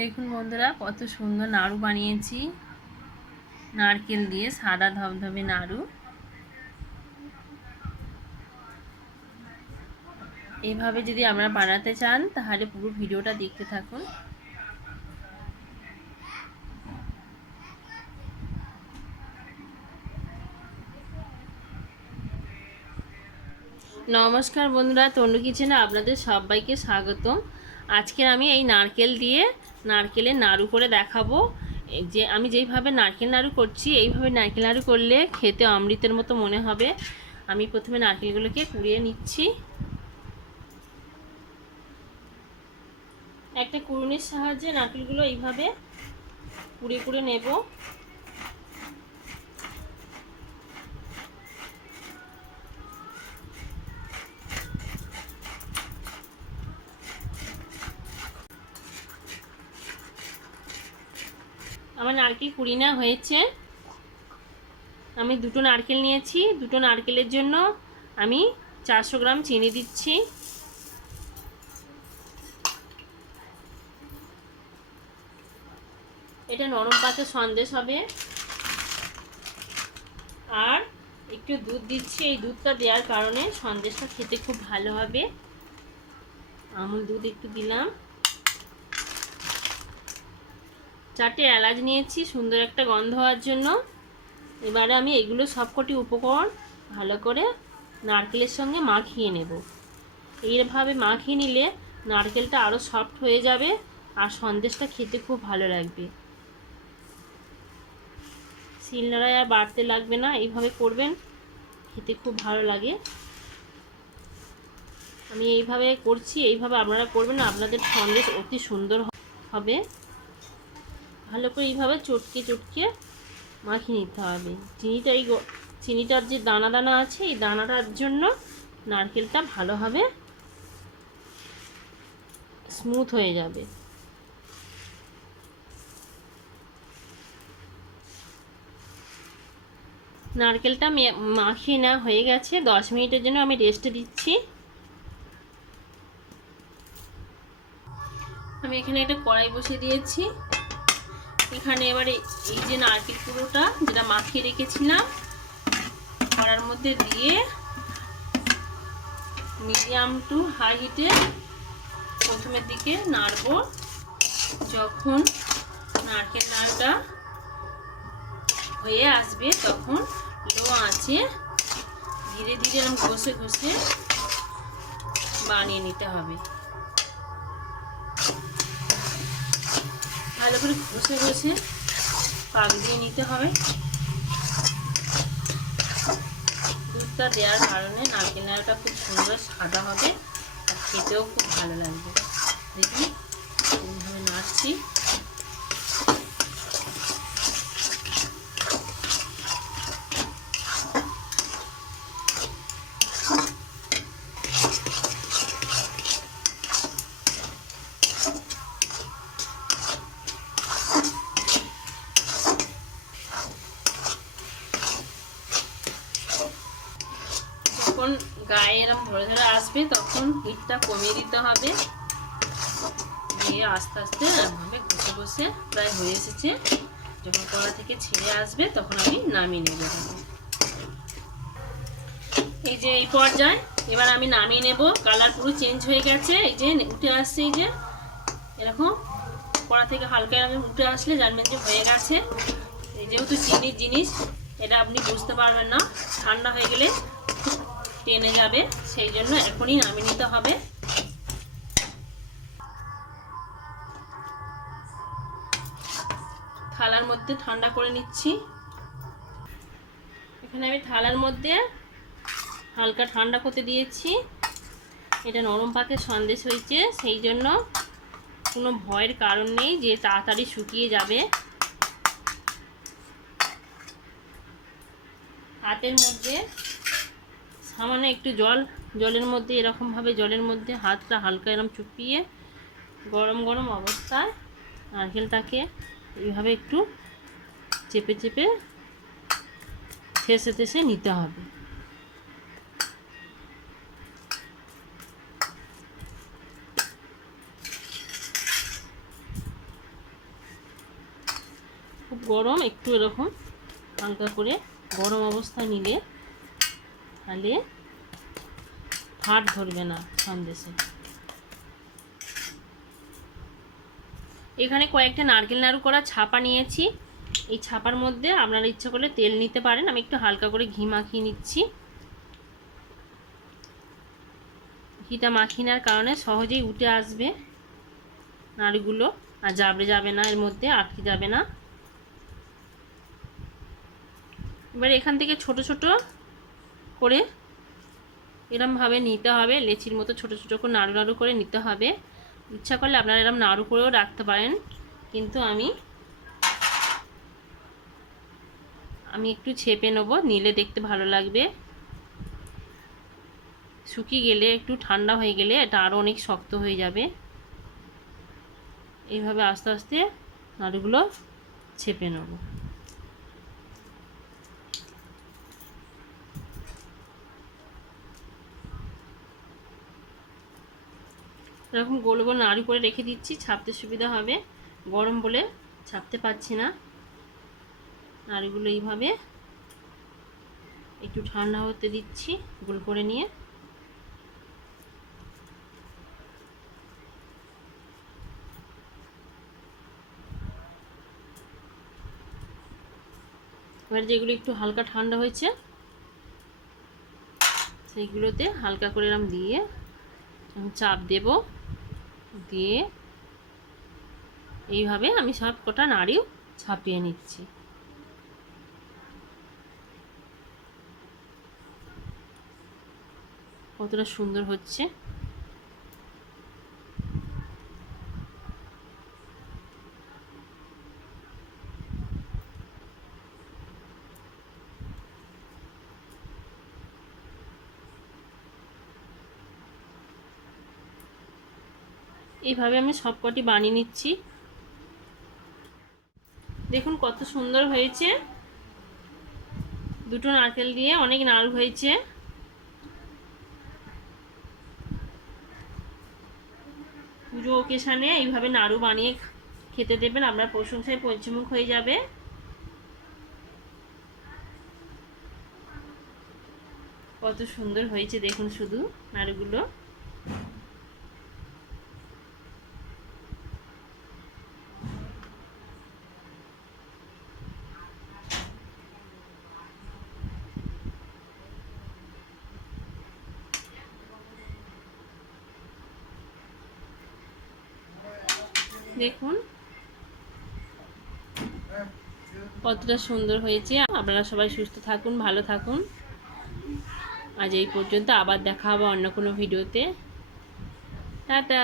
দেখুন বন্ধুরা, কত সুন্দর নাড়ু বানিয়েছি। নারকেল দিয়ে সাদা ধবধবে নাড়ু। এইভাবে যদি আমরা বানাতে চান, তাহলে পুরো ভিডিওটা দেখতে থাকুন। নমস্কার বন্ধুরা তনু কিচেনে আপনাদের সবাইকে স্বাগত আজকে আমি এই নারকেল দিয়ে নারকেলের নাড়ু করে দেখাবো। যে আমি যেইভাবে নারকেল নাড়ু করছি, এইভাবে নারকেল নাড়ু করলে খেতে অমৃতের মতো মনে হবে। আমি প্রথমে নারকেলগুলোকে কুড়িয়ে নিচ্ছি। একটা কুড়ুনির সাহায্যে নারকেলগুলো এইভাবে কুড়ে কুড়ে নেব। আমার নারকেল কুড়ি না হয়েছে। আমি দুটো নারকেল নিয়েছি। দুটো নারকেলের জন্য আমি চারশো গ্রাম চিনি দিচ্ছি। এটা নরম পাতে সন্দেশ হবে। আর একটু দুধ দিচ্ছি। এই দুধটা দেওয়ার কারণে সন্দেশটা খেতে খুব ভালো হবে। আমুল দুধ একটু দিলাম। চারটে এলাচ নিয়েছি, সুন্দর একটা গন্ধ হওয়ার জন্য। এবারে আমি এগুলো সবকটি উপকরণ ভালো করে নারকেলের সঙ্গে মাখিয়ে নেব। এইভাবে মাখিয়ে নিলে নারকেলটা আরও সফট হয়ে যাবে আর সন্দেশটা খেতে খুব ভালো লাগবে। শিলনোড়ায় আর বাড়তে লাগবে না, এইভাবে করবেন, খেতে খুব ভালো লাগে। আমি এইভাবে করছি, এইভাবে আপনারা করবেন আপনাদের সন্দেশ অতি সুন্দর হবে। ভালো করে এইভাবে চটকে চটকে মাখিয়ে নিতে হবে। চিনিটা এই চিনিটার যে দানা দানা আছে, এই দানাটার জন্য নারকেলটা ভালোভাবে স্মুথ হয়ে যাবে। নারকেলটা মাখিয়ে না হয়ে গেছে। দশ মিনিটের জন্য আমি রেস্ট দিচ্ছি। আমি এখানে একটা কড়াই বসিয়ে দিয়েছি। এখানে এবারে এই যে নারকেল পুরোটা যেটা মাখিয়ে রেখেছিলাম, কড়ার মধ্যে দিয়ে মিডিয়াম টু হাই হিটে প্রথমের দিকে নাড়ব। যখন নারকেল নাড়ুটা হয়ে আসবে, তখন লো আঁচে ধীরে ধীরে এরকম ঘষে ঘষে বানিয়ে নিতে হবে। ভালো করে ঘষে ঘষে পাক দিয়ে নিতে হবে। দুধটা দেওয়ার কারণে নারকেল নাড়াটা খুব সুন্দর সাদা হবে আর খেতেও খুব ভালো লাগবে। দেখি এইভাবে নাড়ছি। যখন গায়ে এরম ধরে ধরে আসবে, তখন হিটটা কমিয়ে দিতে হবে। দিয়ে আস্তে আস্তে এরমভাবে ঘষে ঘষে প্রায় হয়ে এসেছে। যখন কড়া থেকে ছেড়ে আসবে, তখন আমি নামিয়ে নেব। এই যে এই পর্যায়ে এবার আমি নামিয়ে নেব। কালার পুরো চেঞ্জ হয়ে গেছে। এই যে উঠে আসছে, এই যে এরকম কড়া থেকে হালকা এরকম উঠে আসলে জানবেন যে হয়ে গেছে। এই যেহেতু চিনির জিনিস, এটা আপনি বুঝতে পারবেন না। ঠান্ডা হয়ে গেলে টেনে যাবে, সেই জন্য এখনই নামিয়ে নিতে হবে। থালার মধ্যে ঠান্ডা করে নিচ্ছি। এখানে আমি থালার মধ্যে হালকা ঠান্ডা করতে দিয়েছি। এটা নরম পাকের সন্দেশ হয়েছে, সেই জন্য কোনো ভয়ের কারণ নেই যে তাড়াতাড়ি শুকিয়ে যাবে। হাতের মধ্যে সামান্য একটু জল, জলের মধ্যে, এরকমভাবে জলের মধ্যে হাতটা হালকা এরকম চুপিয়ে গরম গরম অবস্থায় নারকেলটাকে এইভাবে একটু চেপে চেপে ঠেসে ঠেসে নিতে হবে। গরম, একটু এরকম হালকা করে গরম অবস্থায় নিলে তাহলে ফাট ধরবে না সন্দেশে। এখানে কয়েকটা নারকেল নাড়ু করা ছাপা নিয়েছি। এই ছাপার মধ্যে আপনারা ইচ্ছা করলে তেল নিতে পারেন। আমি একটু হালকা করে ঘি মাখিয়ে নিচ্ছি। ঘিটা মাখিয়ে নেওয়ার কারণে সহজেই উঠে আসবে নাড়ুগুলো। আর যাবে যাবে না, এর মধ্যে আটকে যাবে না। এবার এখান থেকে ছোট ছোট করে এরমভাবে নিতে হবে। লেচির মতো ছোট ছোট করে নাড়ু নাড়ু করে নিতে হবে। ইচ্ছা করলে আপনারা এরম নাড়ু করেও রাখতে পারেন। কিন্তু আমি আমি একটু ছেপে নেব, নিলে দেখতে ভালো লাগবে। শুকিয়ে গেলে, একটু ঠান্ডা হয়ে গেলে এটা আরও অনেক শক্ত হয়ে যাবে। এইভাবে আস্তে আস্তে নাড়ুগুলো ছেপে নেব। এরকম গোল গোল নাড়ু করে রেখে দিচ্ছি, ছাপতে সুবিধা হবে। গরম বলে ছাপতে পাচ্ছি না। নাড়ুগুলো এইভাবে একটু ঠান্ডা হতে দিচ্ছি, গোল করে নিয়ে। এবার যেগুলো একটু হালকা ঠান্ডা হয়েছে, সেইগুলোতে হালকা করে এরম দিয়ে চাপ দেব। দিয়ে এইভাবে আমি সব কটা নাড়িও ছাপিয়ে নিচ্ছি। কতটা সুন্দর হচ্ছে। এইভাবে আমি সব কটি বানিয়ে নিচ্ছি। দেখুন কত সুন্দর হয়েছে। দুটো নারকেল দিয়ে অনেক নাড়ু হয়েছে। পুজো ওকেশানে এইভাবে নাড়ু বানিয়ে খেতে দেবেন, আপনার প্রশংসায় পঞ্চমুখ হয়ে যাবে। কত সুন্দর হয়েছে দেখুন শুধু নাড়ুগুলো। দেখুন। কতটা সুন্দর হয়েছে। আপনারা সবাই সুস্থ থাকুন, ভালো থাকুন। আজ এই পর্যন্ত আবার দেখা হবে অন্য কোনো ভিডিওতে। টাটা।